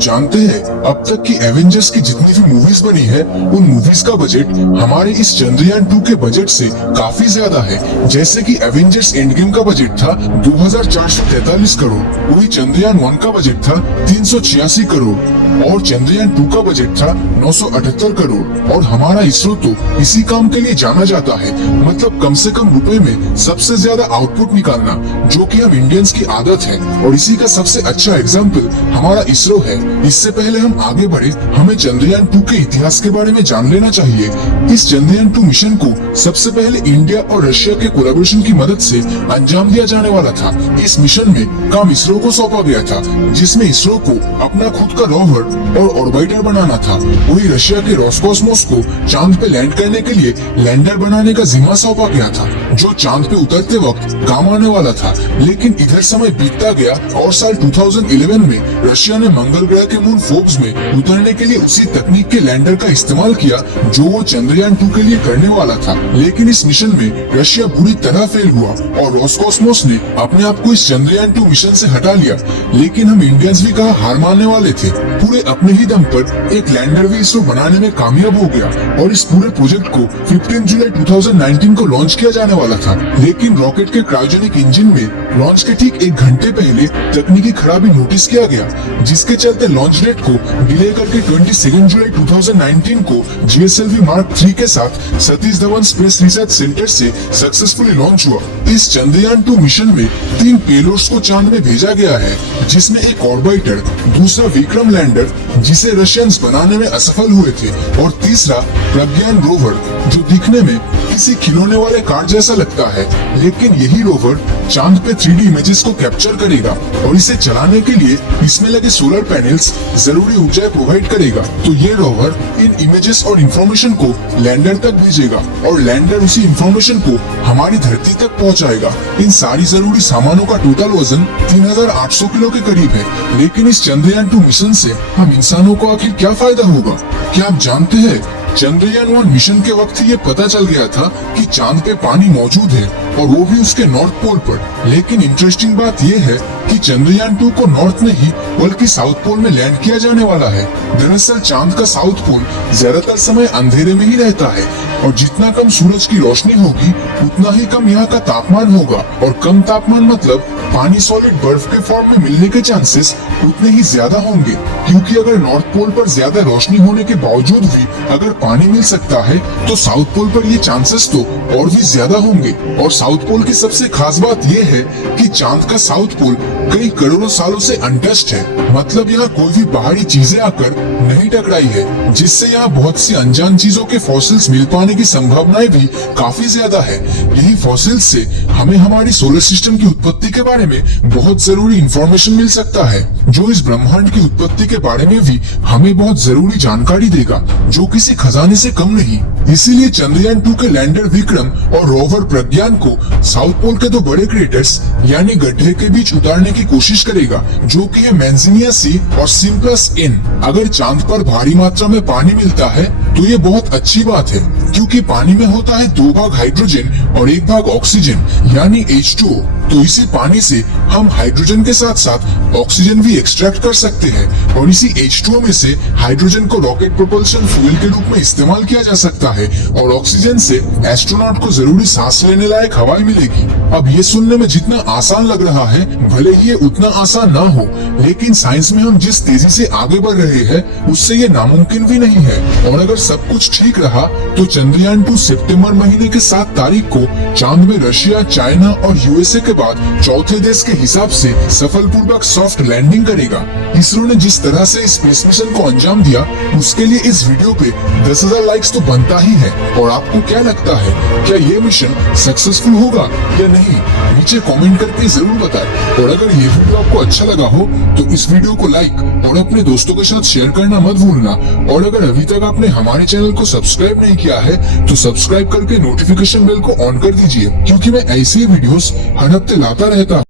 जानते हैं अब तक की एवेंजर्स की जितनी भी मूवीज बनी है उन मूवीज का बजट हमारे इस चंद्रयान 2 के बजट से काफी ज्यादा है। जैसे कि एवेंजर्स एंड गेम का बजट था 2443 करोड़, वही चंद्रयान 1 का बजट था 386 करोड़ और चंद्रयान 2 का बजट था 978 करोड़। और हमारा इसरो तो इसी काम के लिए जाना जाता है, मतलब कम से कम रुपए में सबसे ज्यादा आउटपुट निकालना, जो कि हम इंडियंस की आदत है। और इसी का सबसे अच्छा एग्जाम्पल हमारा इसरो है। इससे पहले हम आगे बढ़े, हमें चंद्रयान 2 के इतिहास के बारे में जान लेना चाहिए। इस चंद्रयान 2 मिशन को सबसे पहले इंडिया और रशिया के कोलैबोरेशन की मदद से अंजाम दिया जाने वाला था। इस मिशन में काम इसरो को सौंपा गया था, जिसमें इसरो को अपना खुद का रोवर और ऑर्बिटर बनाना था। वही रशिया के रोसकॉस्मोस को चांद पे लैंड करने के लिए लैंडर बनाने का जिम्मा सौंपा गया था, जो चांद पे उतरते वक्त काम आने वाला था। लेकिन इधर समय बीतता गया और साल 2011 में रशिया ने मंगल ग्रह के मून फोर्ब्स में उतरने के लिए उसी तकनीक के लैंडर का इस्तेमाल किया जो वो चंद्रयान 2 के लिए करने वाला था। लेकिन इस मिशन में रशिया बुरी तरह फेल हुआ और रोसकॉस्मोस ने अपने आप को इस चंद्रयान 2 मिशन से हटा लिया। लेकिन हम इंडियंस भी कहा हार मानने वाले थे। पूरे अपने ही दम पर एक लैंडर भी इसरो बनाने में कामयाब हो गया और इस पूरे प्रोजेक्ट को 15 जुलाई 2019 को लॉन्च किया जाने वाला था। लेकिन रॉकेट के क्रायोजेनिक इंजन में लॉन्च के ठीक 1 घंटे पहले तकनीकी खराबी नोटिस किया गया, जिसके चलते लॉन्च डेट को डिले करके 22 जुलाई 2019 को GSLV Mark 3 के साथ Satish Dhawan space research centre से सक्सेसफुली लॉन्च हुआ। इस चंद्रयान 2 मिशन में 3 पेलोड्स को चांद में भेजा गया है, जिसमें एक ऑर्बिटर, दूसरा विक्रम लैंडर जिसे रशियंस बनाने में असफल हुए थे और तीसरा प्रज्ञान रोवर, जो दिखने में किसी खिलौने वाले कार जैसा लगता है। लेकिन यही रोवर चांद पे 3D इमेजेस को कैप्चर करेगा और इसे चलाने के लिए इसमें लगे सोलर पैनल्स जरूरी ऊर्जा प्रोवाइड करेगा। तो ये रोवर इन इमेजेस और इंफॉर्मेशन को लैंडर तक भेजेगा और लैंडर उसी इंफॉर्मेशन को हमारी धरती तक पहुंचाएगा। इन सारी जरूरी सामानों का टोटल वजन 3800 किलो के करीब है। लेकिन इस चंद्रयान 2 मिशन से हम इंसानों को आखिर क्या फायदा होगा? क्या आप जानते हैं चंद्रयान 1 मिशन के वक्त ये पता चल गया था कि चांद पे पानी मौजूद है और वो भी उसके नॉर्थ पोल पर। लेकिन इंटरेस्टिंग बात ये है कि चंद्रयान 2 को नॉर्थ में ही बल्कि साउथ पोल में लैंड किया जाने वाला है। दरअसल चांद का साउथ पोल ज्यादातर समय अंधेरे में ही रहता है और जितना कम सूरज की रोशनी होगी उतना ही कम यहाँ का तापमान होगा। और कम तापमान मतलब पानी सॉलिड बर्फ के फॉर्म में मिलने के चांसेस उतने ही ज्यादा होंगे, क्योंकि अगर नॉर्थ पोल पर ज्यादा रोशनी होने के बावजूद भी अगर पानी मिल सकता है तो साउथ पोल पर ये चांसेस तो और भी ज्यादा होंगे। और साउथ पोल की सबसे खास बात ये है कि चांद का साउथ पोल कई करोड़ों सालों से अनटच्ड है, मतलब यहाँ कोई भी बाहरी चीजें आकर नहीं टकराई है, जिससे यहाँ बहुत सी अनजान चीजों के फॉसिल्स मिल पाने की संभावनाएं भी काफी ज्यादा है। यही फॉसिल्स से हमें हमारी सोलर सिस्टम की उत्पत्ति के बारे में बहुत जरूरी इंफॉर्मेशन मिल सकता है, जो इस ब्रह्मांड की उत्पत्ति के बारे में भी हमें बहुत जरूरी जानकारी देगा, जो किसी खजाने से कम नहीं। इसीलिए चंद्रयान 2 के लैंडर विक्रम और रोवर प्रज्ञान को साउथ पोल के 2 बड़े क्रेटर्स यानी गड्ढे के बीच उतारने की कोशिश करेगा, जो कि है मैंजिनिया सी और सिम्प्लस एन। अगर चांद पर भारी मात्रा में पानी मिलता है तो ये बहुत अच्छी बात है, क्योंकि पानी में होता है 2 भाग हाइड्रोजन और 1 भाग ऑक्सीजन यानी H2O। तो इसी पानी से हम हाइड्रोजन के साथ साथ ऑक्सीजन भी एक्सट्रैक्ट कर सकते हैं और इसी H2O में से हाइड्रोजन को रॉकेट प्रोपल्शन फ्यूल के रूप में इस्तेमाल किया जा सकता है और ऑक्सीजन से एस्ट्रोनॉट को जरूरी सांस लेने लायक हवाएं मिलेगी। अब ये सुनने में जितना आसान लग रहा है, भले ही ये उतना आसान ना हो, लेकिन साइंस में हम जिस तेजी से आगे बढ़ रहे हैं उससे ये नामुमकिन भी नहीं है। और अगर सब कुछ ठीक रहा तो चंद्रयान 2 सितंबर महीने के 7 तारीख को चांद में रशिया, चाइना और यूएसए के बाद चौथे देश के हिसाब से सफलपूर्वक सॉफ्ट लैंडिंग करेगा। इसरो ने जिस तरह से स्पेस मिशन को अंजाम दिया उसके लिए इस वीडियो पे 10,000 लाइक्स तो बनता ही है। और आपको क्या लगता है, क्या ये मिशन सक्सेसफुल होगा या नहीं? नीचे कमेंट करके जरूर बताएं। और अगर ये वीडियो आपको अच्छा लगा हो तो इस वीडियो को लाइक और अपने दोस्तों के साथ शेयर करना मत भूलना। और अगर अभी तक आपने हमारे चैनल को सब्सक्राइब नहीं किया है तो सब्सक्राइब करके नोटिफिकेशन बेल को ऑन कर दीजिए, क्योंकि मैं ऐसी वीडियोस हर हफ्ते लाता रहता हूँ।